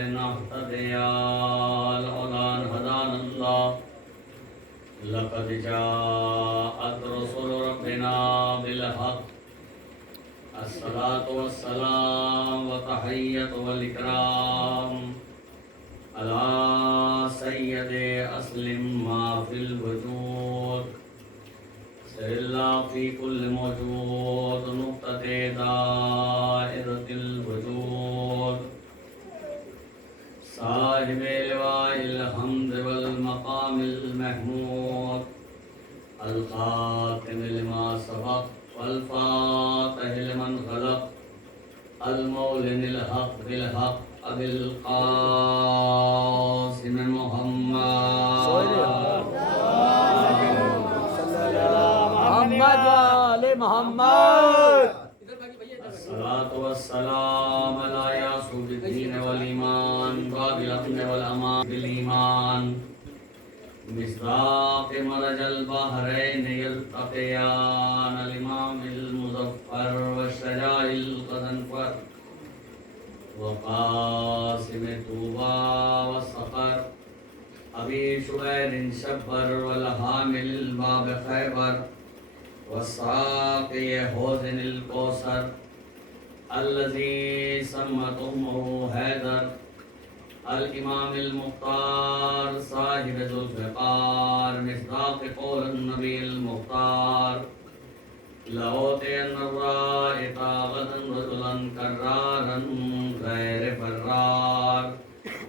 لنهتدي لولا أن هدانا الله لقد جاءت رسل ربنا بالحق الصلاة والسلام والتحية والإكرام على سيد أسلم ما في الوجود سر الله في كل موجود نقطة دائرة الوجود صاحب لواء الحمد والمقام المحمود الخاتم لما سبق والفاتح لمن خلق المولن الحق بالحق أبي القاسم محمد محمد الصلاة والسلام على ياسوب الدين والإيمان باب الأمن والأمان بالإيمان مصداق مرج البحرين يلتقيان الإمام المظفر والشجاع الغضنفر وقاسم طوبى والصقر أبي شبير شبر والحامل الباب خيبر والساقي حوض الكوثر الذي سمت أمه حيدر الإمام المختار صاحب ذو الفقار مصداق قول النبي المختار لأوتين الرائط غدا رجلا كرارا غير فرار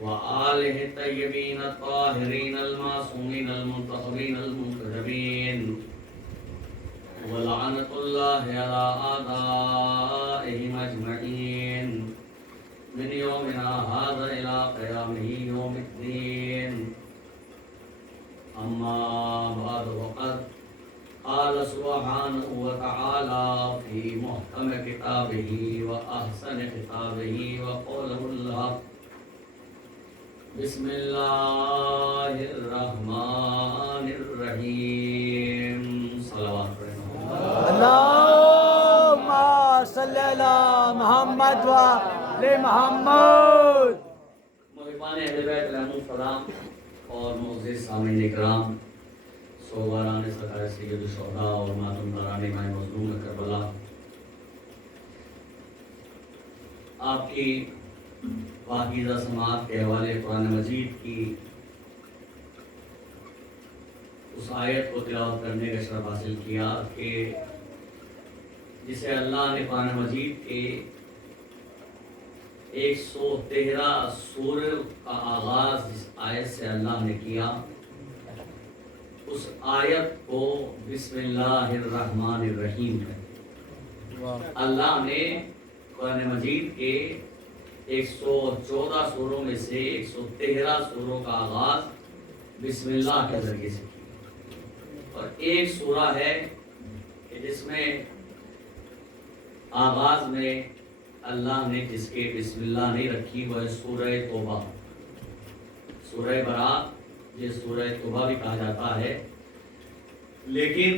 وآله الطيبين الطاهرين المعصومين المنتخبين المنتجبين ولعنة الله على أعدائهم أجمعين من يومنا هذا إلى قيامه يوم الدين أما بعد وقد قال سبحانه وتعالى في محكم كتابه وأحسن خطابه وقوله الحق بسم الله الرحمن الرحيم صلوات اللهم صل على محمد وعلى محمد محبان اہل بیت علیہم السلام اور معزز سامعین اکرام سوگواران سرکار سید الشہداء اور ماتم داران ماہ مظلوم کربلا آپ کی پاکیزہ سماعت کے حوالے قرآن مجید کی اس آیت کو تلاوت کرنے کا شرف حاصل کیا کہ جسے اللہ نے قرآن مجید کے 113 سورہ کا آغاز جس آیت سے اللہ نے کیا اس آیت کو بسم اللہ الرحمن الرحیم ہے۔ اللہ نے قرآن مجید کے 114 سوروں میں سے 113 سوروں کا آغاز بسم اللہ کے ذریعے سے کیا، اور ایک سورہ ہے کہ جس میں آغاز میں اللہ نے جس کے بسم اللہ نہیں رکھی وہ ہے سورہ توبہ، سورہ برات، یہ سورہ توبہ بھی کہا جاتا ہے۔ لیکن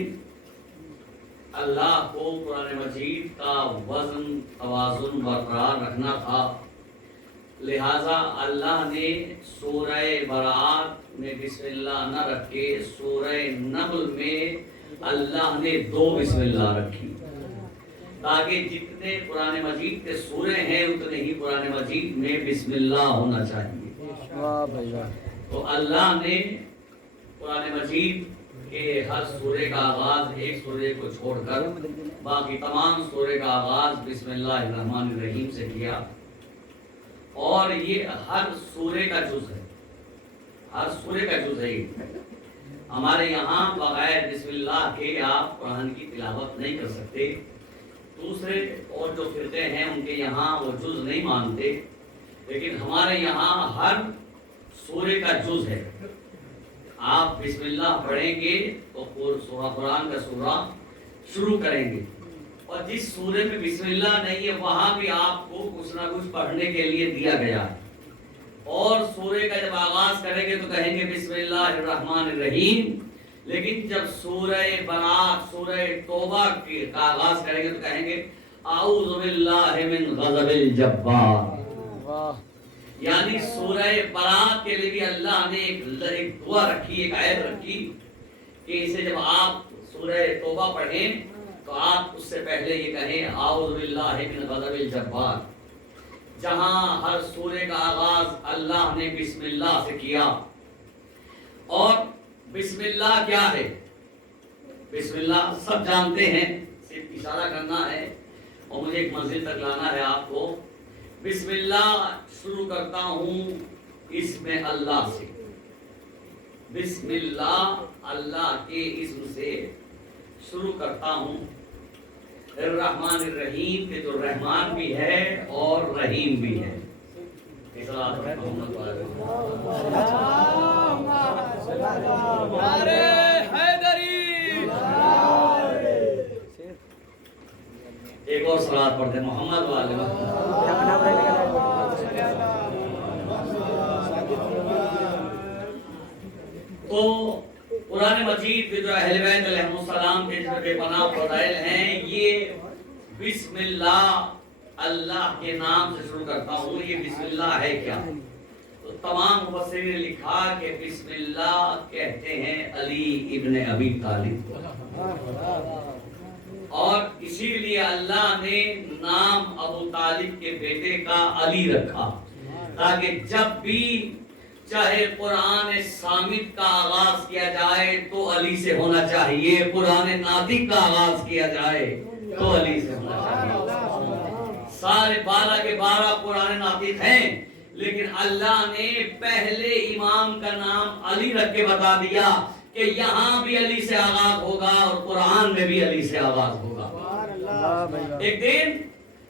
اللہ کو قرآن مجید کا وزن توازن برقرار رکھنا تھا، لہذا اللہ نے سورہ برات میں بسم اللہ نہ رکھے، سورہ نمل میں اللہ نے 2 بسم اللہ رکھی، تاکہ جتنے قرآن مجید کے سورے ہیں اتنے ہی قرآن مجید میں بسم اللہ ہونا چاہیے۔ تو اللہ نے قرآن مجید کے ہر سورے کا آغاز ایک سورے کو چھوڑ کر باقی تمام سورے کا آغاز بسم اللہ الرحمن الرحیم سے کیا، اور یہ ہر سورے کا جز ہے، ہر سورے کا جز ہے۔ ہمارے یہاں بغیر بسم اللہ کے آپ قرآن کی تلاوت نہیں کر سکتے، دوسرے اور جو فرقے ہیں ان کے یہاں وہ جز نہیں مانتے، لیکن ہمارے یہاں ہر سورے کا جز ہے۔ آپ بسم اللہ پڑھیں گے تو سورہ قرآن کا سورہ شروع کریں گے، اور جس سورے میں بسم اللہ نہیں ہے وہاں بھی آپ کو کچھ نہ کچھ پڑھنے کے لیے دیا گیا ہے، اور سورے کا جب آغاز کریں گے تو کہیں گے بسم اللہ الرحمن الرحیم، لیکن جب سورہ برات سورہ توبہ کا آغاز کریں گے تو کہیں گے اعوذ باللہ من غضب الجبار۔ یعنی سورہ برات کے لیے بھی اللہ نے ایک دعا رکھی، ایک آیت رکھی کہ اسے جب آپ سورہ توبہ پڑھیں تو آپ اس سے پہلے یہ کہیں اعوذ باللہ من غضب الجبار، جہاں ہر سورے کا آغاز اللہ نے بسم اللہ سے کیا۔ اور بسم اللہ کیا ہے؟ بسم اللہ سب جانتے ہیں، صرف اشارہ کرنا ہے اور مجھے ایک منزل تک لانا ہے آپ کو۔ بسم اللہ شروع کرتا ہوں اسم اللہ سے، بسم اللہ اللہ کے اسم سے شروع کرتا ہوں۔ الرحمن الرحیم کہ جو رحمان بھی ہے اور رحیم بھی ہے۔ ایک اور صلوات پڑھتے ہیں محمد والے۔ تو قرآن مجید کے جو اہل بیت علیہ السلام کے جو بے پناہ فضائل ہیں، یہ بسم اللہ اللہ کے نام سے شروع کرتا ہوں۔ یہ بسم اللہ ہے کیا؟ تو تمام مفسرین نے لکھا کہ بسم اللہ کہتے ہیں علی ابن ابی طالب، اور اسی لیے اللہ نے نام ابو طالب کے بیٹے کا علی رکھا، تاکہ جب بھی چاہے قرآن صامت کا آغاز کیا جائے تو علی سے ہونا چاہیے، قرآن ناطق کا آغاز کیا جائے تو علی سے ہونا چاہیے۔ سارے 12 کے 12 قرآن ناطق ہیں، لیکن اللہ نے پہلے امام کا نام علی رکھ کے بتا دیا کہ یہاں بھی علی سے آغاز ہوگا اور قرآن میں بھی علی سے آغاز ہوگا۔ ایک دن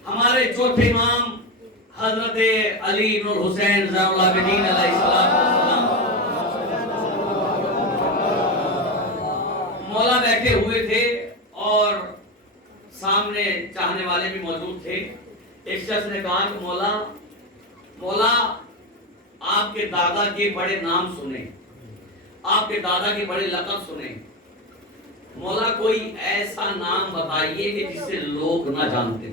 ہمارے چوتھے امام حضرت علی بن حسین زین العابدین علیہ السلام مولا بیٹھے ہوئے تھے اور سامنے چاہنے والے بھی موجود تھے۔ ایک شخص نے کہا کہ مولا آپ کے دادا کے بڑے نام سنیں، آپ کے دادا کے بڑے لقب سنیں، مولا کوئی ایسا نام بتائیے کہ جسے لوگ نہ جانتے،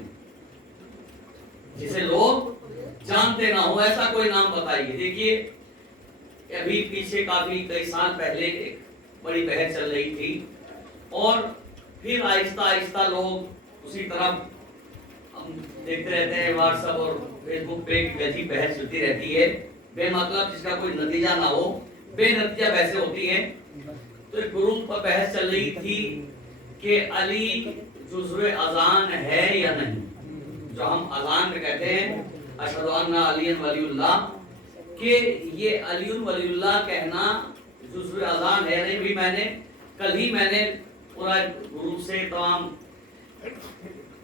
جسے لوگ جانتے نہ ہو، ایسا کوئی نام بتائیے۔ دیکھیے ابھی پیچھے کئی سال پہلے ایک بڑی بحث چل رہی تھی، اور پھر آہستہ آہستہ لوگ اسی طرح ہم دیکھتے رہتے ہیں، واٹس ایپ اور فیس بک پہ ویسی بحث چلتی رہتی ہے بے مطلب، جس کا کوئی نتیجہ نہ ہو، بے نتیجہ بحثیں ہوتی ہیں۔ تو ایک گروپ پر بحث چل رہی تھی کہ علی جزو اذان ہے یا نہیں، جو ہم اذان میں کہتے ہیں اشہد ان علی ولی اللہ، کہ یہ علی ولی اللہ کہنا جزو اذان ہے نہیں۔ بھی میں نے پورا گروپ سے تمام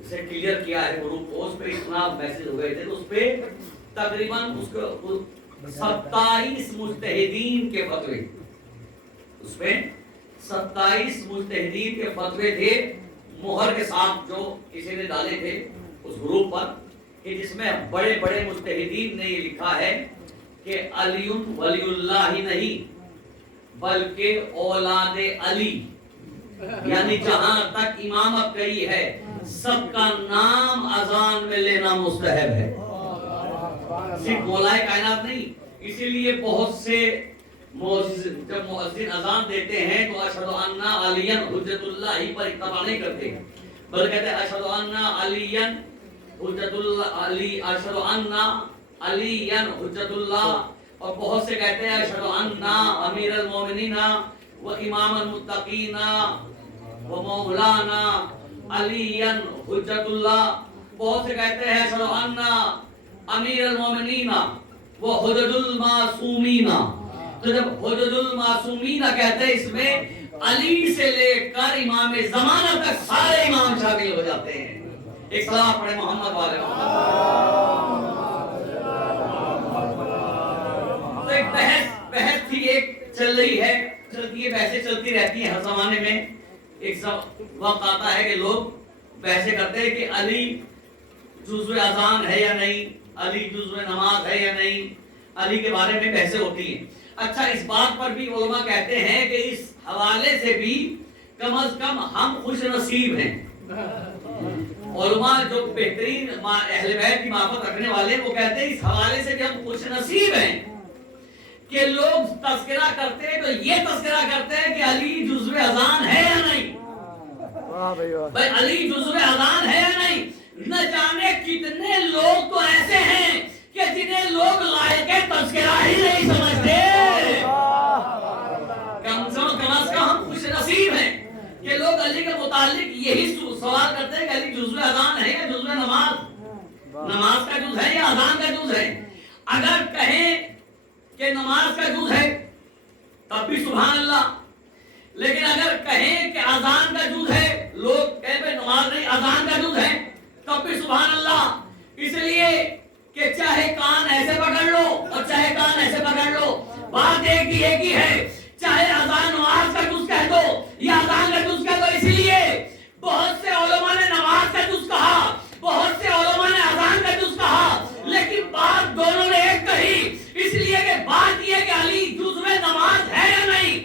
اسے کلیئر کیا ہے، گروپ پوسٹ پہ اتنا میسج ہو گئے تھے، اس پہ تقریباً اس کو 27 مجتہدین کے فتوے، اس پہ 27 مجتہدین کے فتوے تھے مہر کے ساتھ، جو کسی نے ڈالے تھے اس گروپ پر، کہ جس میں بڑے بڑے مجتہدین نے یہ لکھا ہے کہ علی ولی اللہ ہی نہیں بلکہ اولاد علی، یعنی جہاں تک امامت گئی ہے سب کا نام اذان میں لینا مستحب ہے، صرف مولا کائنات نہیں۔ اسی لیے بہت سے جب مؤذن اذان دیتے ہیں تو اشہد ان علی حجت اللہ ہی پر اتباع نہیں کرتے، بلکہ کہتے ہیں اشہد ان علی حجت اللہ، علی اشہد ان علی حجت اللہ، اور بہت سے کہتے ہیں اشہد ان امیر المومنین و امام المتقین و مولانا علی حجت اللہ، بہت سے کہتے ہیں اشہد ان امیر المومنین و حجت المعصومین۔ تو جب حجت المعصومین کہتے ہیں اس میں علی سے لے کر امام زمانہ تک سارے امام شامل ہو جاتے ہیں۔ ایک صلاح پڑھے محمد والے۔ تو ایک بحث تھی، ایک چل رہی ہے، چلتی ہے، بحثیں چلتی رہتی ہیں ہر زمانے میں۔ ایک وقت آتا ہے کہ لوگ بحثیں کرتے ہیں کہ علی جزو اذان ہے یا نہیں، علی جزو نماز ہے یا نہیں، علی کے بارے میں بحثیں ہوتی ہیں۔ اچھا، اس بات پر بھی علماء کہتے ہیں کہ اس حوالے سے بھی کم از کم ہم خوش نصیب ہیں، علماء جو بہترین اہل بیت کی معرفت رکھنے والے ہیں وہ کہتے ہیں اس حوالے سے کہ ہم خوش نصیب ہیں کہ لوگ تذکرہ کرتے ہیں تو یہ تذکرہ کرتے ہیں کہ علی جزو اذان ہے یا نہیں. بھائی علی جزو اذان ہے یا نہیں. نہ جانے کتنے لوگ تو ایسے ہیں کہ جنہیں لوگ لائق تذکرہ ہی نہیں سمجھتے. کم از کم ہم خوش نصیب ہیں کہ لوگ علی کے متعلق یہی سوال کرتے ہیں کہ علی جزو اذان ہے یا جزو نماز, نماز کا جز ہے یا اذان کا جز ہے. اگر کہیں کہ نماز کا جز ہے تب بھی سبحان اللہ, لیکن اگر کہیں کہ اذان کا جز ہے, لوگ کہیں بھائی نماز نہیں اذان کا جز ہے, تب بھی سبحان اللہ. اس لیے کہ چاہے کان ایسے پکڑ لو اور چاہے کان ایسے پکڑ لو, بات ایک ہی ہے. چاہے اذان نماز کا جز کہہ دو یا اذان کا جز کہہ دو. اس لیے بہت سے علماء نے نماز کا جز کہا, بہت سے علماء نے اذان کا جز کہا, لیکن بات دونوں نے ایک کہی. اس لیے کہ بات یہ کہ علی جزو نماز ہے یا نہیں.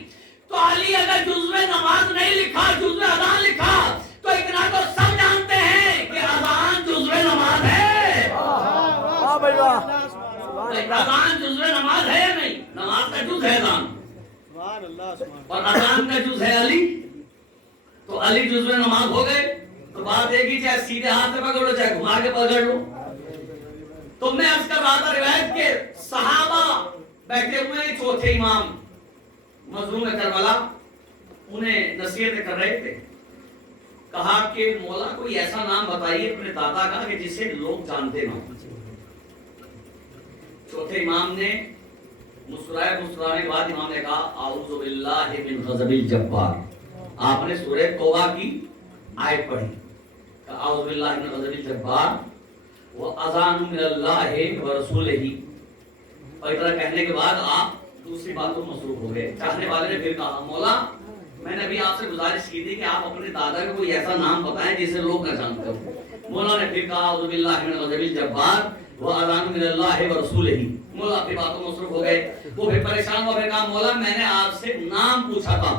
تو علی اگر جزو نماز نہیں لکھا, جزو اذان لکھا, تو اتنا تو سب جانتے ہیں کہ اذان جزو نماز ہے. اذان جزو نماز ہے یا نہیں. نماز کا جز ہے اذان اور اذان کا جز ہے علی. تو علی جزو نماز ہو گئے. تو بات ایک ہی, چاہے سیدھے ہاتھ سے پکڑ لو چاہے گھما کے پکڑ لو. تو میں عرض کر رہا تھا روایت کے صحابہ بیٹھے ہوئے ہیں, چوتھے امام مظلوم کربلا انہیں نصیحتیں کر رہے تھے. کہا کہ مولا کوئی ایسا نام بتائیے اپنے دادا کا کہ جسے لوگ جانتے نہ ہوں. چوتھے امام نے مسکرانے کے بعد امام نے کہا اعوذ باللہ من غضب الجبار. آپ نے سورہ توبہ کی آیت پڑھی, اعوذ باللہ من غضب الجبار وَأَذَانٌ مِّنَ اللَّهِ وَرَسُولِهِ. اور اتنا کہنے کے بعد آپ دوسری باتوں مصروف ہو گئے. چاہنے والے نے پھر کہا مولا میں نے ابھی آپ سے گزارش کی تھی کہ آپ اپنے دادا کا کوئی ایسا نام بتائیں جسے لوگ نہ جانتے ہو. مولا نے پھر کہا اعوذ باللہ من غضب الجبار وَأَذَانٌ مِّنَ اللَّهِ وَرَسُولِهِ. مولا اپنی باتوں مصروف ہو گئے. وہ پھر پریشان ہوا, پھر کہا مولا میں نے آپ سے نام پوچھا تھا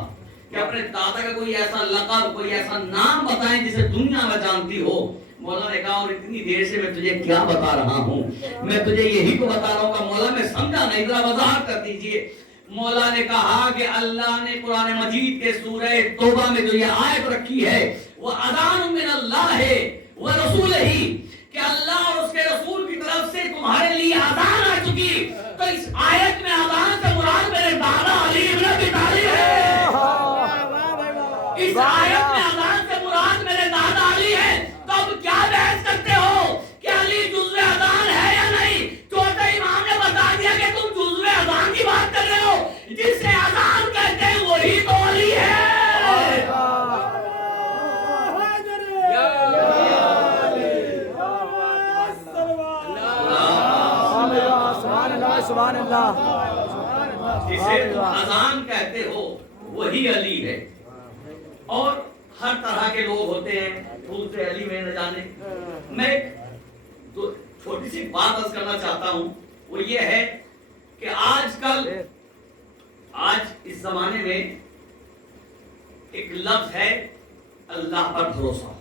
کہ اپنے دادا کا کوئی ایسا لقب, کوئی ایسا نام بتائیں جسے دنیا میں جانتی ہو. مولا نے کہا اور اتنی دیر سے میں تجھے کیا بتا رہا ہوں, میں تجھے یہی کو بتا رہا ہوں. کہ مولا میں سمجھا نہیں, ذرا وضاحت کر دیجئے. مولا نے کہا کہ اللہ نے قرآن مجید کے سورہ توبہ میں جو یہ آیت رکھی ہے وہ اذان من اللہ ورسولہ, کہ اللہ اور اس کے رسول کی طرف سے تمہارے لیے اذان آ چکی. تو اس آیت میں اذان سے مراد میرے دادا علی ابن ابی طالب ہے. اس آیت میں اذان سے مراد میرے دادا علی ہے. تو اب کیا بحث کرتے ہو کہ علی جزو اذان ہے یا نہیں. چوتھے امام نے بتا دیا کہ تم جزو اذان کی بات کر رہے ہو, جسے اذان کہتے ہیں وہی تو علی ہے. سبحان اللہ. جسے تم اذان کہتے ہو وہی علی ہے. اور ہر طرح کے لوگ ہوتے ہیں, پھول سے علی میں نہ جانے. میں تو چھوٹی سی بات عرض کرنا چاہتا ہوں, وہ یہ ہے کہ آج اس زمانے میں ایک لفظ ہے اللہ پر بھروسہ.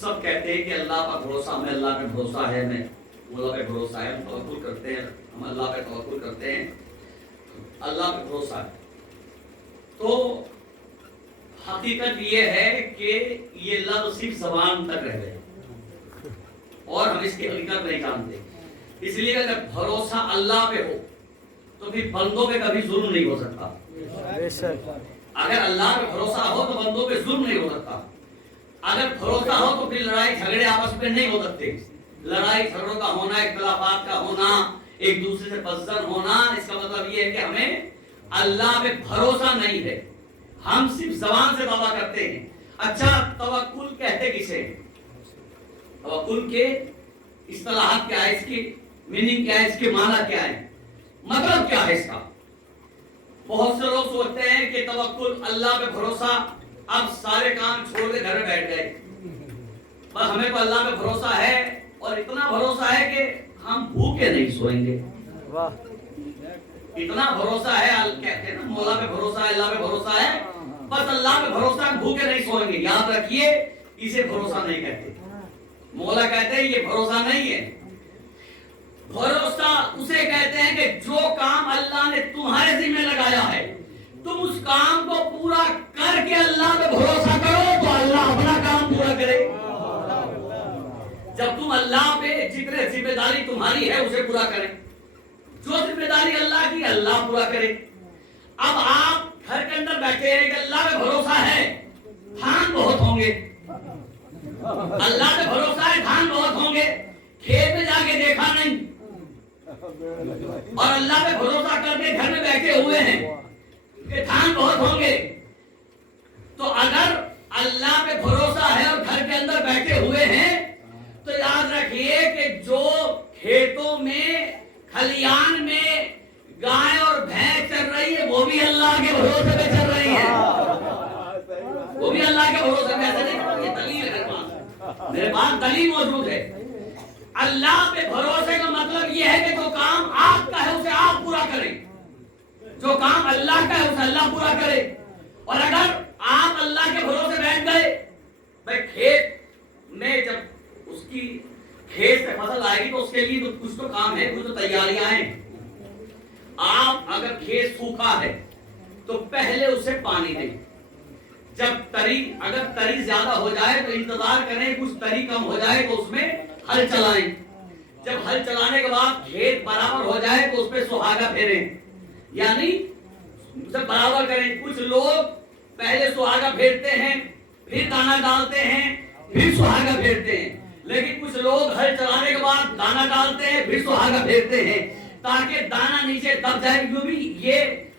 سب کہتے ہیں کہ اللہ پر بھروسہ, ہمیں اللہ پہ بھروسہ ہے, ہمیں مولا پہ بھروسہ ہے, ہم توکل کرتے ہیں, ہم اللہ پہ توکل کرتے ہیں, اللہ پہ بھروسہ ہے. تو حقیقت یہ ہے کہ یہ لفظ صرف زبان تک رہ گئے اور ہم اس کی حقیقت نہیں جانتے. اس لیے اگر بھروسہ اللہ پہ ہو تو پھر بندوں پہ کبھی ظلم نہیں ہو سکتا. اگر اللہ پہ بھروسہ ہو تو بندوں پہ ظلم نہیں ہو سکتا. اگر بھروسہ ہو تو پھر لڑائی جھگڑے آپس میں نہیں ہو سکتے. لڑائی جھگڑوں کا ہونا, اختلافات کا ہونا, ایک دوسرے سے بدزن ہونا, اس کا مطلب یہ ہے کہ ہمیں اللہ پہ بھروسہ نہیں ہے. ہم صرف زبان سے دعویٰ کرتے ہیں. اچھا توکل کہتے کسے؟ توکل کے اصطلاحات کیا ہے, اس کی میننگ کیا ہے, اس کے معنی کیا ہے, مطلب کیا ہے اس کا؟ بہت سے لوگ سوچتے ہیں کہ توکل اللہ پہ بھروسہ, اب سارے کام چھوڑ کے گھر میں بیٹھ گئے, بس ہمیں تو اللہ پہ بھروسہ ہے اور اتنا بھروسہ ہے کہ ہم بھوکے نہیں سوئیں گے. اتنا بھروسہ ہے, کہتے ہیں نا مولا پہ بھروسہ ہے, اللہ پہ بھروسہ ہے, بس اللہ پہ بھروسہ ہے, بھوکے نہیں سوئیں گے. یاد رکھیے اسے بھروسہ نہیں کہتے. مولا کہتے ہیں یہ بھروسہ نہیں ہے. بھروسہ اسے کہتے ہیں کہ جو کام اللہ نے تمہارے ذمہ لگایا ہے تم اس کام کو پورا کر کے اللہ پہ بھروسہ کرو تو اللہ اپنا کام پورا کرے. جب تم اللہ پہ جتنے ذمہ داری تمہاری ہے اسے پورا کریں. جو ذمہ داری اللہ کی اللہ پورا کرے. اب آپ گھر کے اندر بیٹھے ہیں کہ اللہ پہ بھروسہ ہے, دھان بہت ہوں گے. اللہ پہ بھروسہ ہے, دھان بہت ہوں گے. کھیت میں جا کے دیکھا نہیں اور اللہ پہ بھروسہ کر کے گھر میں بیٹھے ہوئے ہیں کہ دھان بہت ہوں گے. تو اگر اللہ پہ بھروسہ ہے اور گھر کے اندر بیٹھے ہوئے ہیں تو یاد رکھیے کہ جو کھیتوں میں کھلیان میں گائے اور بھینس چل رہی ہے وہ بھی اللہ کے بھروسے پہ چل رہی ہے. وہ بھی اللہ کے بھروسے پہ. ایسا نہیں, یہ دلیل ہے میرے پاس دلیل موجود ہے. اللہ پہ بھروسے کا مطلب یہ ہے کہ جو کام آپ کا ہے اسے آپ پورا کریں, جو کام اللہ کا ہے اسے اللہ پورا کرے. اور اگر آپ اللہ کے بھروسے بیٹھ گئے, بھائی کھیت میں جب اس کی کھیت سے فصل آئے گی تو اس کے لیے تو کچھ تو کام ہے, کچھ تو تیاریاں ہیں. آپ اگر کھیت سوکھا ہے تو پہلے اسے پانی دیں. جب اگر تری زیادہ ہو جائے تو انتظار کریں, کچھ تری کم ہو جائے تو اس میں ہل چلائیں. جب ہل چلانے کے بعد کھیت برابر ہو جائے تو اس پہ سہاگا پھیریں, یعنی اسے برابر کریں. کچھ لوگ پہلے سہاگا پھیرتے ہیں, پھر دانا ڈالتے ہیں, پھر سہاگا پھیرتے ہیں. لیکن کچھ لوگ ہل چلانے کے بعد دانا ڈالتے ہیں, پھر سہاگا پھیرتے ہیں تاکہ دانا نیچے دب جائے. کیوں بھی یہ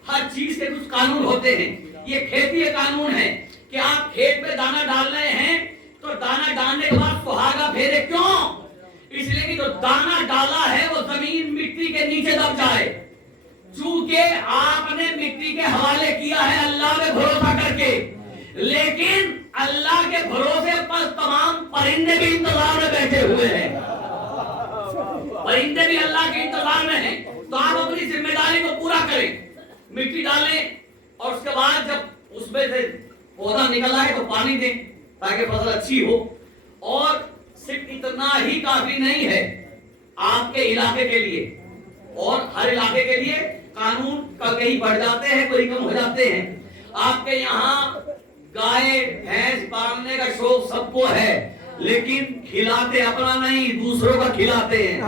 ہر چیز کے کچھ قانون ہوتے ہیں. یہ کھیتی کے قانون ہے کہ آپ کھیت میں دانا ڈال رہے ہیں تو دانا ڈالنے کے بعد سہاگا پھیرے. کیوں؟ اس لیے کہ جو دانا ڈالا ہے وہ زمین مٹی کے نیچے دب جائے. چونکہ آپ نے مٹی کے حوالے کیا ہے اللہ پہ بھروسہ کر کے, لیکن اللہ کے بھروسے پر تمام پرندے بھی انتظار میں بیٹھے ہوئے ہیں. پرندے بھی اللہ کے انتظار میں ہیں. تو آپ اپنی ذمہ داری کو پورا کریں, مٹی ڈالیں اور اس کے بعد جب اس میں سے پودا نکل آئے تو پانی دیں تاکہ فصل اچھی ہو. اور صرف اتنا ہی کافی نہیں ہے آپ کے علاقے کے لیے, اور ہر علاقے کے لیے قانون کئی بڑھ جاتے ہیں, کوئی کم ہو جاتے ہیں. آپ کے یہاں گائے بھینس پالنے کا شوق سب کو ہے, لیکن کھلاتے اپنا نہیں دوسروں کا کھلاتے ہیں.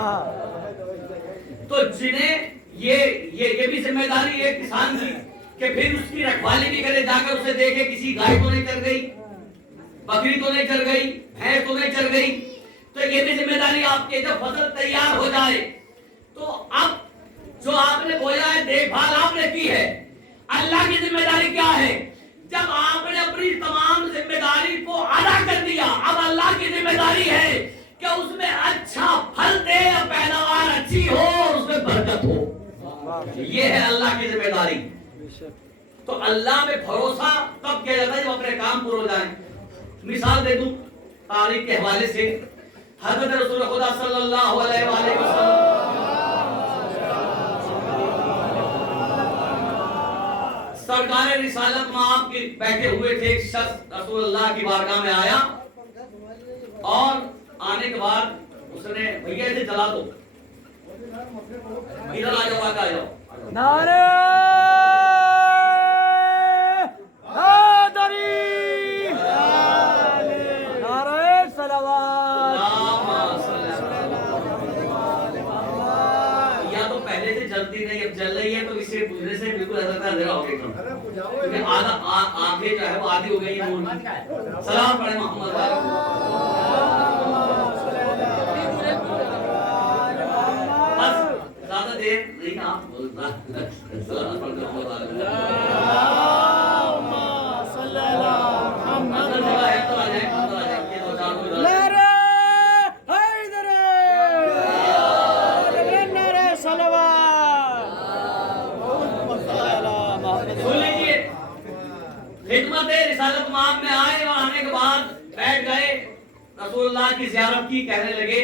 تو جنہیں یہ بھی ذمہ داری ہے کسان کی کہ پھر اس کی رکھوالی بھی کرے, جا کر اسے دیکھے کسی گائے تو نہیں چل گئی, بکری تو نہیں چل گئی, بھینس تو نہیں چل گئی. تو یہ بھی ذمہ داری آپ کے. جب فصل تیار ہو جائے تو اب جو آپ نے بویا ہے دیکھ بھال آپ نے کی ہے. اللہ کی ذمہ داری کیا ہے؟ جب آپ نے اپنی تمام ذمہ داری کو ادا کر دیا, اب اللہ کی ذمہ داری ہے کہ اس میں اچھا پھل دے, پیداوار اچھی ہو اور اس میں برکت ہو. یہ ہے اللہ کی ذمہ داری. تو اللہ پہ بھروسہ تب کیا جاتا ہے جب اپنے کام پورے ہو جائیں. مثال دے دوں تاریخ کے حوالے سے. حضرت رسول خدا صلی اللہ علیہ وآلہ وسلم سرکار رسالت میں آپ کے بیٹھے ہوئے تھے. ایک شخص رسول اللہ کی بارگاہ میں آیا اور آنے کے بعد اس نے بھیا اسے جلا دو, ادھر آ جاؤ, آ جاؤ. نعرہ حیدری, نعرہ صلوات. یا تو پہلے سے جلتی نہیں, اب جل رہی ہے تو اسے بجھنے سے بالکل ایسا اندھیرا ہو گیا, کیونکہ آنکھیں جو ہے وہ آدھی ہو گئی ہیں. سلام پڑھے محمد بس زیادہ دیر نہیں کہا. سلام پڑھے محمد خدمت رسالت مآب میں آئے اور آنے کے بعد بیٹھ گئے. رسول اللہ کی زیارت کی, کہنے لگے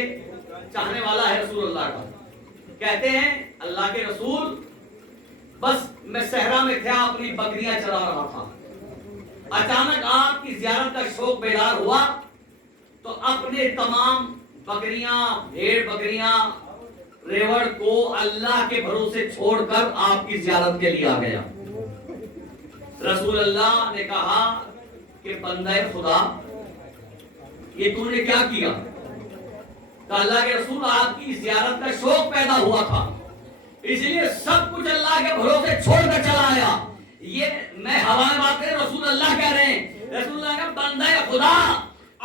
چاہنے والا ہے رسول اللہ کا. کہتے ہیں اللہ کے رسول بس میں صحرا میں تھا, اپنی بکریاں چلا رہا تھا, اچانک آپ کی زیارت کا شوق بیدار ہوا تو اپنے تمام بکریاں بھیڑ بکریاں ریوڑ کو اللہ کے بھروسے چھوڑ کر آپ کی زیارت کے لیے آ گیا. رسول اللہ نے کہا کہ بندہ خدا یہ تو نے کیا کیا؟ کہ اللہ کے رسول آپ کی زیارت کا شوق پیدا ہوا تھا اس لیے سب کچھ اللہ کے بھروسے چھوڑ کر چلا آیا. یہ میں ہوا میں بات کریں رسول اللہ کہہ رہے ہیں. رسول اللہ کا بندہ خدا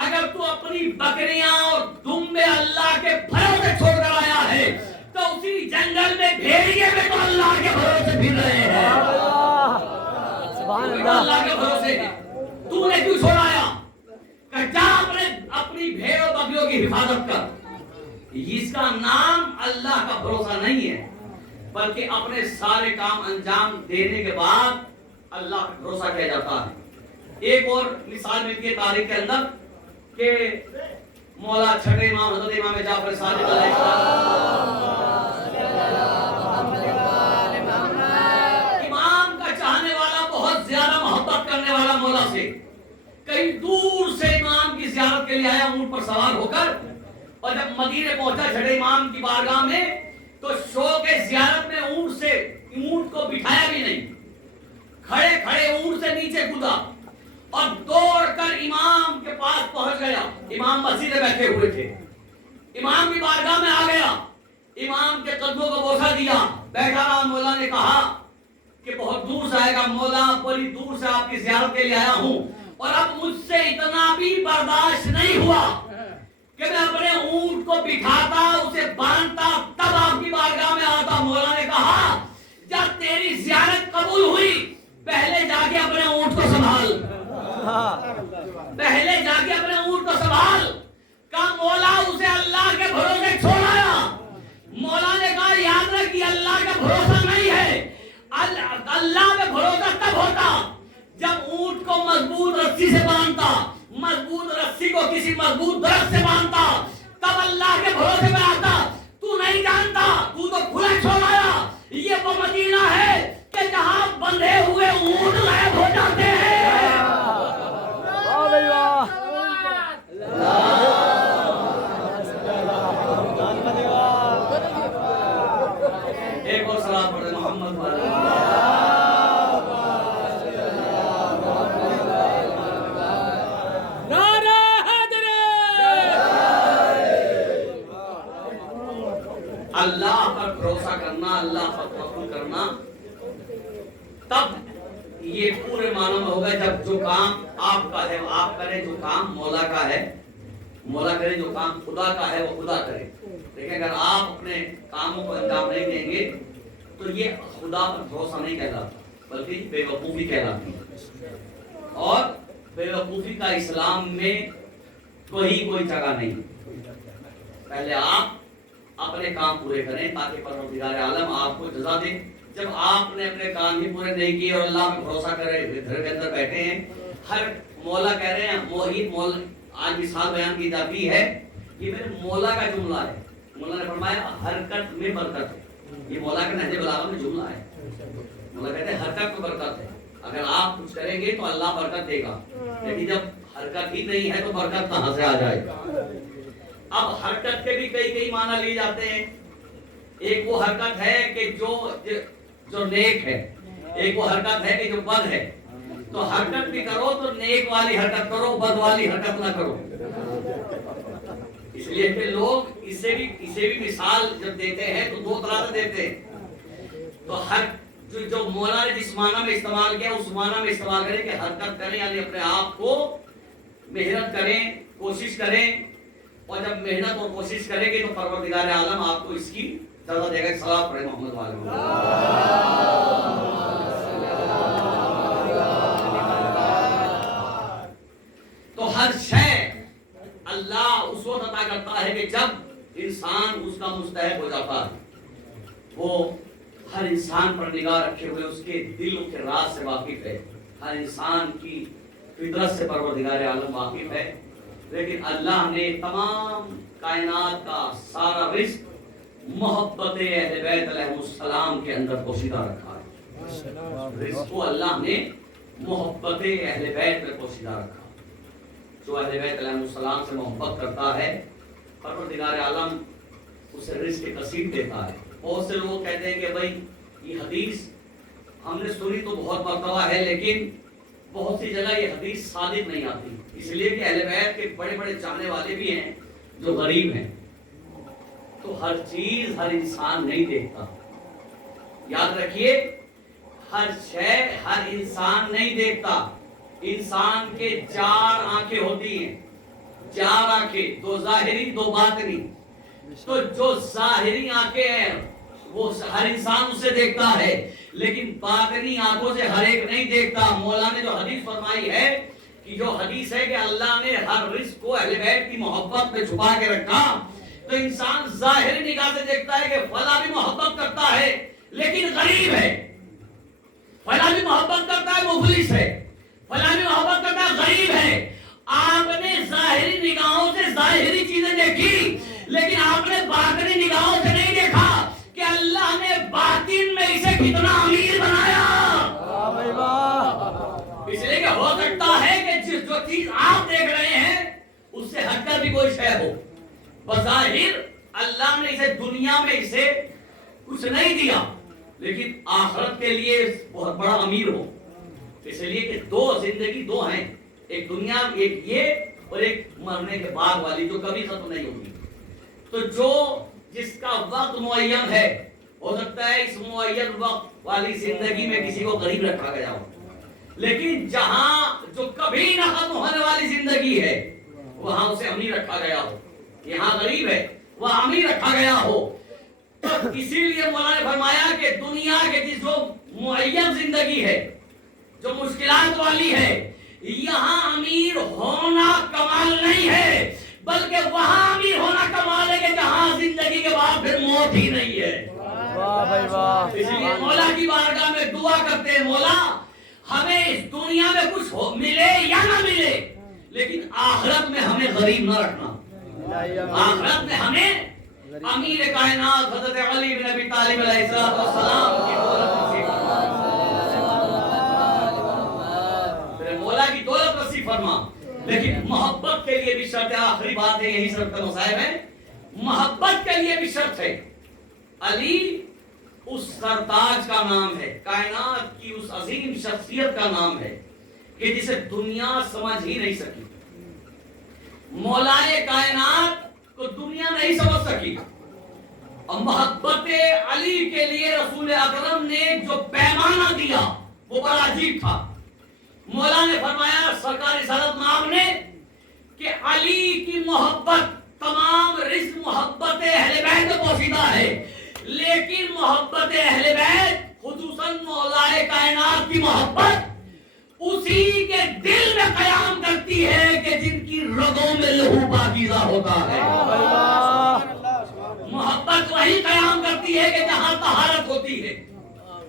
اگر تو اپنی بکریاں اور دمبے اللہ کے بھروسے چھوڑ کر آیا ہے تو اسی جنگل میں بھیڑیے میں تو اللہ کے بھروسے پھر رہے ہیں. اللہ کے بھروسے تو نے کیوں چھوڑایا؟ کہ جا اپنی بھیڑ اور بکریوں کی حفاظت کر. اس کا نام اللہ کا بھروسہ نہیں ہے بلکہ اپنے سارے کام انجام دینے کے بعد اللہ کا بھروسہ کیا جاتا ہے. ایک اور مثال ملتی ہے تاریخ کے اندر کہ مولا چھٹے امام حضرت امام جعفر صادق علیہ امام کا چاہنے والا بہت زیادہ محبت کرنے والا مولا سے کئی دور سے امام کی زیارت کے لیے آیا اونٹ پر سوار ہو کر. اور جب مدینے پہنچا چھٹے امام کی بارگاہ میں تو شوق زیارت میں اونٹ کو بٹھایا بھی نہیں, کھڑے کھڑے اونٹ سے نیچے کودا اور دوڑ کر امام کے پاس پہنچ گیا. امام مسجد میں بیٹھے ہوئے تھے, امام کی بارگاہ میں آ گیا, امام کے قدموں کو بوسہ دیا, بیٹھا رہا. مولا نے کہا کہ بہت دور سے آئے گا مولا, بڑی دور سے آپ کی زیارت کے لیے آیا ہوں اور اب مجھ سے اتنا بھی برداشت نہیں ہوا کہ میں اپنے اونٹ کو بٹھاتا اسے باندھتا تب آپ کی بارگاہ میں آتا. مولا نے کہا جب تیری زیارت قبول ہوئی پہلے جا کے اپنے اونٹ کو سنبھال, پہلے جا کے اپنے اونٹ کو سنبھال. کہا مولا اسے اللہ کے بھروسے چھوڑایا. مولا نے کہا یاد رکھ یہ اللہ کا بھروسہ نہیں ہے, اللہ میں بھروسہ تب ہوتا جب اونٹ کو مضبوط رسی سے باندھتا, مضبوط رسی کو کسی مضبوط درخت سے باندھتا تب اللہ کے بھروسے میں آتا. تو نہیں جانتا, تو کھلا چھوڑایا. یہ وہ مدینہ ہے کہ جہاں بندھے ہوئے اونٹ غائب ہو جاتے ہیں. ایک اور صلاۃ پڑھیں محمد والے. اللہ پر بھروسہ کرنا, اللہ پر توکل کرنا تب یہ پورے معنی میں ہوگا جب جو کام آپ کا ہے وہ آپ کریں, جو کام مولا کا ہے مولا کرے, جو کام خدا کا ہے وہ خدا کرے. لیکن اگر آپ اپنے کاموں کو انجام نہیں دیں گے تو یہ خدا پر بھروسہ نہیں کہلاتا بلکہ بے وقوفی کہلاتی ہے. اور بے وقوفی کا اسلام میں کوئی جگہ نہیں. پہلے آپ اپنے کام پورے کریں تاکہ پروردگار عالم آپ کو جزا دے. جب آپ نے اپنے کام ہی پورے نہیں کیے اور اللہ میں بھروسہ کرے گھر کے اندر بیٹھے ہیں, ہر مولا کہہ رہے ہیں موحد مولا, آج مثال بیان کی جاتی ہے یہ میرے مولا کا جملہ ہے. مولا نے فرمایا حرکت میں برکت ہے. یہ مولا کے نہج بلاغہ میں جملہ ہے. مولا کہتے ہیں حرکت میں برکت ہے, اگر آپ کچھ کریں گے تو اللہ برکت دے گا, لیکن جب حرکت ہی نہیں ہے تو برکت کہاں سے آ جائے گا. اب حرکت کے بھی کئی معنی لیے جاتے ہیں. ایک وہ حرکت ہے کہ جو نیک ہے, ایک وہ حرکت ہے کہ جو بد ہے. تو حرکت بھی کرو تو نیک والی حرکت کرو, بد والی حرکت نہ کرو. اس لیے کہ لوگ اسے بھی مثال جب دیتے ہیں تو دو طرح سے دیتے ہیں. تو ہر جو مولا نے جس معنی میں استعمال کیا اس معنی میں استعمال کریں کہ حرکت کریں یعنی اپنے آپ کو محنت کریں, کوشش کریں, اور جب محنت اور کوشش کریں گے تو پروردگار عالم آپ کو اس کی سزا دے گا. صلاۃ پڑھیں محمد والے. تو ہر شے اللہ اس وقت عطا کرتا ہے کہ جب انسان اس کا مستحق ہو جاتا ہے. وہ ہر انسان پر نگاہ رکھے ہوئے اس کے دل کے راز سے واقف ہے, ہر انسان کی فطرت سے پروردگار عالم واقف ہے. لیکن اللہ نے تمام کائنات کا سارا رزق محبت اہل بیت علیہ السلام کے اندر پوشیدہ رکھا ہے. رزق کو اللہ نے محبت اہل بیت میں پوشیدہ رکھا. جو اہل بیت علیہ السلام سے محبت کرتا ہے پروردگار عالم اسے رزق کثیر دیتا ہے. بہت سے لوگ کہتے ہیں کہ بھائی یہ حدیث ہم نے سنی تو بہت مرتبہ ہے لیکن بہت سی جگہ یہ حدیث صادق نہیں آتی، اس لیے کہ اہل بیت کے بڑے بڑے چاہنے والے بھی ہیں جو غریب ہیں. تو ہر چیز ہر انسان نہیں دیکھتا. یاد رکھیے ہر شے ہر انسان نہیں دیکھتا. انسان کے 4 آنکھیں ہوتی ہیں، 4 آنکھیں، 2 ظاہری 2 باطنی. تو جو ظاہری آنکھیں ہیں وہ ہر انسان اسے دیکھتا ہے لیکن باطنی آنکھوں سے ہر ایک نہیں دیکھتا. مولا نے جو حدیث فرمائی ہے کہ جو حدیث ہے کہ اللہ نے ہر رزق کو اہل بیت کی محبت میں چھپا کے رکھا، تو انسان ظاہری نگاہ سے دیکھتا ہے کہ فلاں بھی محبت کرتا ہے لیکن غریب ہے، فلاں بھی محبت کرتا ہے مفلس ہے، فلاں بھی محبت کرتا ہے غریب ہے. آپ نے ظاہری نگاہوں سے ظاہری چیزیں دیکھی لیکن آپ نے باطنی نگاہوں سے نہیں دیکھا کہ اللہ نے باطن میں اسے کتنا امیر بنایا. واہ بھائی واہ. اس لیے کہ ہو سکتا ہے کہ جو چیز آپ دیکھ رہے ہیں اس سے ہٹ کر بھی کوئی شے ہو. بظاہر اللہ نے اسے دنیا میں اسے کچھ نہیں دیا لیکن آخرت کے لیے بہت بڑا امیر ہو. اس لیے کہ 2 زندگی 2 ہیں، ایک دنیا ایک یہ اور ایک مرنے کے بعد والی جو کبھی ختم نہیں ہوگی. تو جو جس کا وقت معین ہے ہو سکتا ہے اس معین وقت والی زندگی میں کسی کو غریب رکھا گیا ہو لیکن جہاں جو کبھی نہ ختم ہونے والی زندگی ہے وہاں اسے امیر رکھا گیا ہو. یہاں غریب ہے وہاں امیر رکھا گیا ہو. تو اسی لیے مولا نے فرمایا کہ دنیا کے جس جو معین زندگی ہے جو مشکلات والی ہے یہاں امیر ہونا کمال نہیں ہے بلکہ وہاں امیر ہونا کمال ہے کہ جہاں زندگی کے بعد پھر موت ہی نہیں ہے. واہ بھائی واہ. اس لیے مولا کی بارگاہ میں دعا کرتے ہیں مولا ہمیں اس دنیا میں کچھ ملے یا نہ ملے لیکن آخرت میں ہمیں غریب نہ رکھنا. آخرت میں ہمیں امیر کائنات حضرت علی بن ابی طالب علیہ السلام کی دولت نصیب فرما. مولا کی دولت نصیب فرما. لیکن محبت کے لیے بھی شرط ہے. آخری بات ہے یہی شرط کا مصائب ہے. محبت کے لیے بھی شرط ہے. علی اس سرتاج کا نام ہے، کائنات کی اس عظیم شخصیت کا نام ہے کہ جسے دنیا سمجھ ہی نہیں سکی. مولائے کائنات کو دنیا نہیں سمجھ سکی. اور محبت علی کے لیے رسول اکرم نے جو پیمانہ دیا وہ بڑا عجیب تھا. مولا نے فرمایا سرکار رسالت مآب نے کہ علی کی محبت تمام رزق محبت اہل بیت میں پوشیدہ ہے لیکن محبت اہل بیت خصوصاً مولائے کائنات کی محبت اسی کے دل میں قیام کرتی ہے کہ جن کی رگوں میں لہو پاکیزہ ہوتا ہے. محبت وہی قیام کرتی ہے کہ جہاں طہارت ہوتی ہے.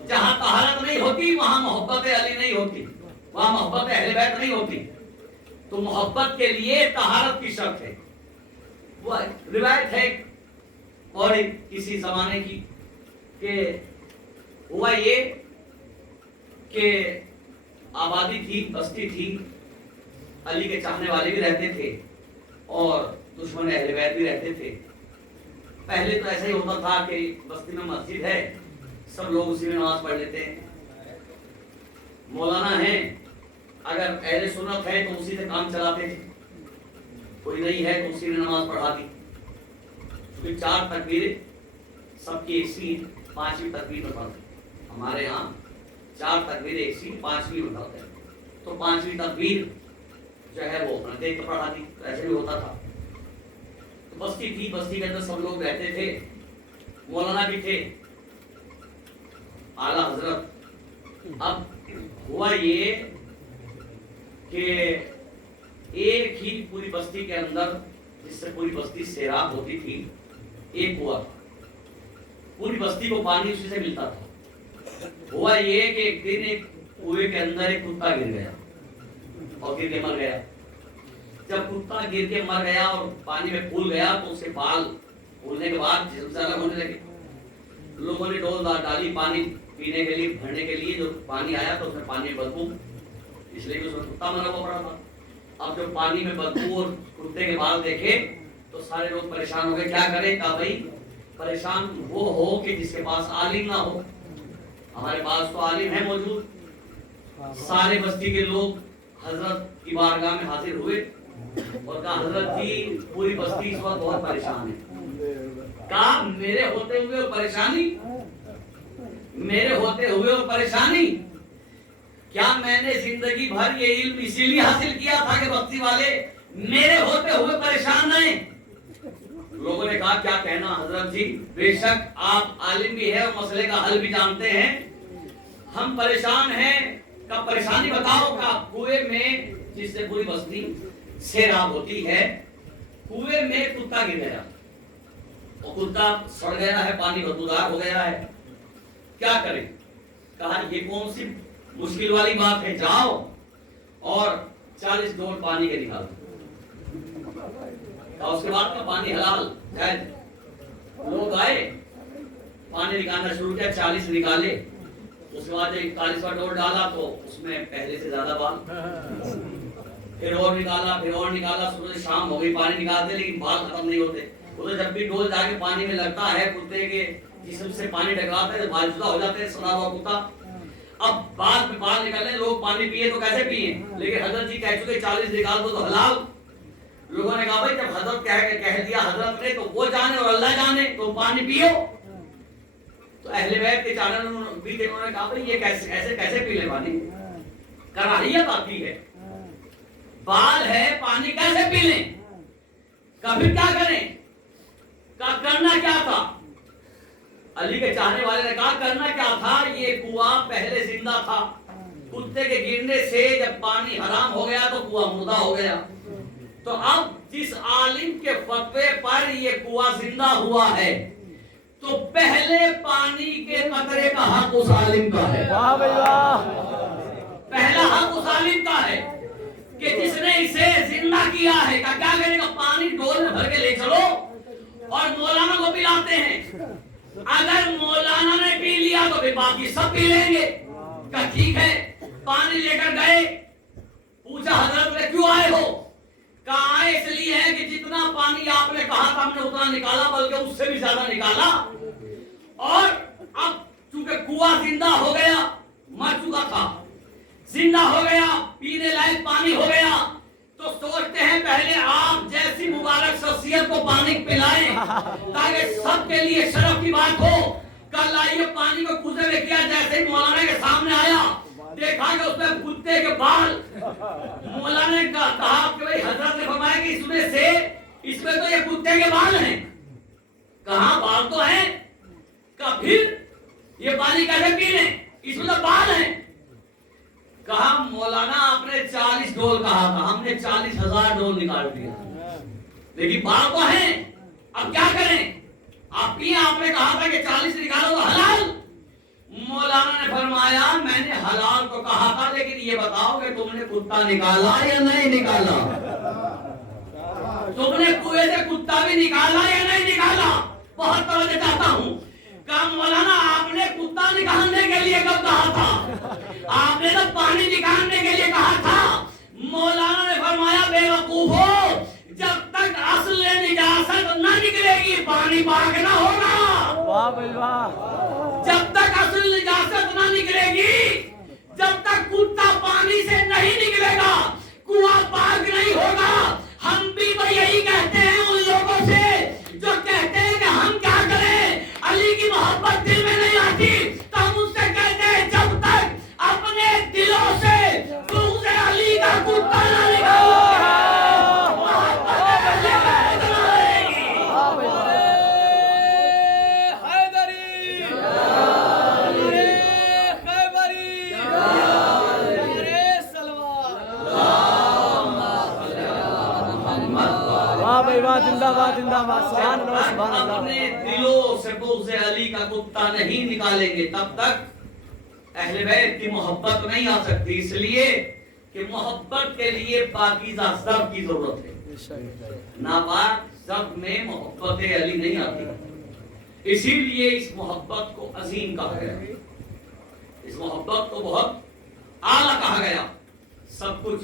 جہاں طہارت نہیں ہوتی وہاں محبت علی نہیں ہوتی، وہاں محبت اہل بیت نہیں ہوتی. تو محبت کے لیے طہارت کی شرط ہے. وہ روایت ہے اور کسی زمانے کی کہ ہوا یہ کہ آبادی تھی، بستی تھی، علی کے چاہنے والے بھی رہتے تھے اور دشمن اہل بیت بھی رہتے تھے. پہلے تو ایسا ہی ہوتا تھا کہ بستی میں مسجد ہے سب لوگ اسی میں نماز پڑھ لیتے ہیں. مولانا ہیں اگر اہل سنت ہے تو اسی سے کام چلاتے تھے، کوئی نہیں ہے تو اسی نے نماز پڑھا دی. کیونکہ 4 تکبیریں سب کی ایک سی 5ویں تکبیر بتاتے. ہمارے ہاں 4 تکبیریں ایک سی 5ویں بتاتے ہیں تو 5ویں تکبیر جو ہے وہ اپنا دیکھ کے پڑھا دی. ایسے بھی ہوتا تھا. تو بستی تھی، بستی کے اندر سب لوگ رہتے تھے، مولانا بھی تھے، اعلیٰ حضرت. اب ہوا یہ کہ ایک ہی پوری بستی کے اندر جس سے پوری بستی سیراب ہوتی تھی ایک کنواں تھا. پوری بستی کو پانی اسی سے ملتا تھا. ہوا یہ کہ ایک دن ایک کنویں کے اندر ایک کتا گر گیا اور گر کے مر گیا. جب کتا گر کے مر گیا اور پانی میں پھول گیا تو اس کے بال پھولنے کے بعد جسم سے الگ ہونے لگے. لوگوں نے ڈول ڈالی پانی پینے کے لیے، بھرنے کے لیے. جو پانی آیا تو اس میں پانی بدبو، اس لیے اس میں کتا مرا ہوا پڑا تھا. اب جو پانی میں بدبو اور کتے کے بال دیکھے تو سارے لوگ پریشان ہو گئے. کیا کریں؟ کہا بھائی پریشان وہ ہو کہ جس کے پاس عالم نہ ہو. ہمارے پاس تو عالم ہے موجود. سارے بستی کے لوگ حضرت کی بارگاہ میں حاضر ہوئے اور کہا حضرت جی پوری بستی اس وقت بہت پریشان ہے. کہا میرے ہوتے ہوئے پریشانی، میرے ہوتے ہوئے پریشانی؟ کیا میں نے زندگی بھر یہ علم اسی لیے حاصل کیا تھا کہ بستی والے میرے ہوتے ہوئے پریشان رہیں؟ لوگوں نے کہا کیا کہنا حضرت جی، بے شک آپ عالم بھی ہے اور مسئلے کا حل بھی جانتے ہیں، ہم پریشان ہیں. کب پریشانی بتاؤ؟ کا کنویں میں جس سے پوری بستی سیراب ہوتی ہے، کنویں میں کتا گر گیا اور کتا سڑ گیا ہے، پانی بدبودار ہو گیا ہے، کیا کریں؟ کہا یہ کون سی مشکل والی بات ہے، جاؤ اور 40 ڈول پانی کے نکالو. اس کے بعد کا پانی حلال جائز. لوگ آئے، پانی نکالنا شروع کیا، 40 نکالے. اس کے بعد 41واں ڈول ڈالا تو اس میں پہلے سے زیادہ بال. پھر اور نکالا، پھر اور نکالا. صبح شام ہو گئی، پانی نکالتے لیکن بال ختم نہیں ہوتے. ادھر جب بھی ڈول جا کے پانی میں لگتا ہے، کتے کے جسم سے پانی ٹکراتا ہے، بال جدا ہو جاتے ہیں، سڑا ہوا کتا. اب بعد میں بال نکالنے لوگ پانی پیے تو کیسے پیئے؟ لیکن حضرت جی کہہ چکے 40 نکال دو تو حلال. لوگوں نے کہا بھائی جب حضرت کہہ دیا حضرت نے تو وہ جانے اور اللہ جانے، تو پانی پیو. تو اہل بیت کے چینل بھی تھے، انہوں نے کہا بھائی یہ کیسے پی لے پانی؟ کراہیت آتی ہے، بال ہے، پانی کیسے پی لیں؟ کبھی کیا کریں؟ کرنا کیا تھا؟ علی کے چاہنے والے نے کہا کرنا کیا تھا؟ یہ کنواں پہلے زندہ تھا، کتے کے گرنے سے جب پانی حرام ہو گیا تو کنواں مردہ ہو گیا. تو اب جس عالم کے فتوے پر یہ کنواں زندہ ہوا ہے تو پہلے پانی کے قطرے کا حق اس عالم کا ہے. واہ بھائی واہ. پہلا حق اس عالم کا ہے کہ جس نے اسے زندہ کیا ہے. کیا کرے گا؟ پانی ڈول میں بھر کے لے چلو اور مولانا کو پلاتے ہیں. اگر مولانا نے پی لیا تو پھر باقی سب پی لیں گے. کہا ٹھیک ہے. پانی لے کر گئے، پوچھا حضرت نے کیوں آئے ہو؟ کہا آئے اس لیے ہے کہ جتنا پانی آپ نے کہا تھا ہم نے اتنا نکالا، بلکہ اس سے بھی زیادہ نکالا. اور اب چونکہ کنواں زندہ ہو گیا، مر چکا تھا، زندہ ہو گیا، پینے لائق پانی ہو گیا، تو سوچتے ہیں پہلے آپ جیسی مبارک شخصیت کو پانی پلائیں تاکہ سب کے لیے شرف کی بات ہو. کل آئیے پانی کو کوزے میں کیا، جیسے ہی مولانا کے سامنے آیا دیکھا کہ اس میں کتے کے بال. مولانا نے کہا کہ بھائی حضرت نے فرمایا کہ اس میں تو یہ کتے کے بال ہیں. کہاں بال تو ہیں. کہا پھر یہ پانی کیسے پی لیں؟ اس میں تو بال ہیں. کہا مولانا آپ نے 40 ڈول کہا تھا، ہم نے 40,000 ڈول نکال دیا، لیکن بال تو ہیں. اب کیا کریں؟ آپ پیے، آپ نے کہا تھا کہ 40 نکالو تو حلال. مولانا نے فرمایا میں نے حلال تو کہا تھا، لیکن یہ بتاؤ کہ تم نے کتا نکالا یا نہیں نکالا؟ تم نے کنویں سے کتا بھی نکالا یا نہیں نکالا؟ بہت توجہ چاہتا ہوں. کہا مولانا آپ نے کتا نکالنے کے لیے کب کہا تھا؟ آپ نے تو پانی نکالنے کے لیے کہا تھا. مولانا نے فرمایا بے وقوفو، جب تک اصل نجاست نہ نکلے گی پانی پاک نہ ہوگا. واہ بھائی واہ. جب تک اصل نجاست نہ نکلے گی، جب تک کتا پانی سے نہیں نکلے گا، کنواں پاک نہیں ہوگا. ہم بھی تو یہی کہتے ہیں ان لوگوں سے جو کہتے ہیں کہ ہم کیا کریں، علی کی محبت دل میں نہیں آتی، تو ہم اس سے کہتے ہیں جب تک اپنے دلوں سے بغض علی کا کتا نہ نکالو اپنے دلوں سے بغض علی کا کتا نہیں نکالیں گے تب تک اہل بیت کی محبت نہیں آ سکتی. اس لیے کہ محبت کے لیے پاکیزہ ضبط کی ضرورت ہے. ناپاک ضبط میں محبت علی نہیں آتی. اسی لیے اس محبت کو عظیم کہا گیا، اس محبت کو بہت اعلیٰ کہا گیا. سب کچھ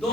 2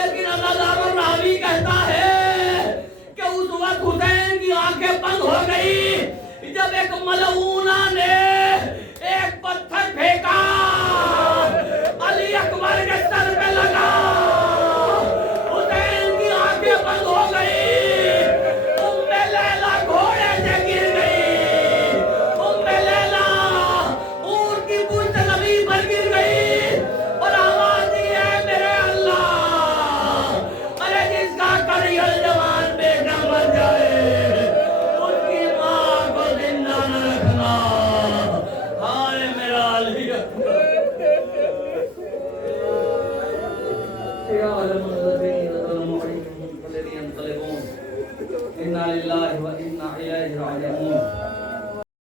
لیکن اللہ راوی کہتا ہے کہ اس وقت حسین کی آنکھیں بند ہو گئی جب ایک ملعونہ نے ایک پتھر پھینکا علی اکبر کے سر پہ لگا، حسین کی آنکھیں بند ہو گئی، ام لیلا گھوڑے سے گر گئی، ام لیلا اونٹ کی پشت زمین پر گر گئی اور آواز دی ہے میرے اللہ، ارے جس کا کریل جوان بیٹا مر جائے اس کی ماں کو زندہ نہ رکھنا، ہائے میرا علی اکبر۔ إنا لله وإنا إليه راجعون۔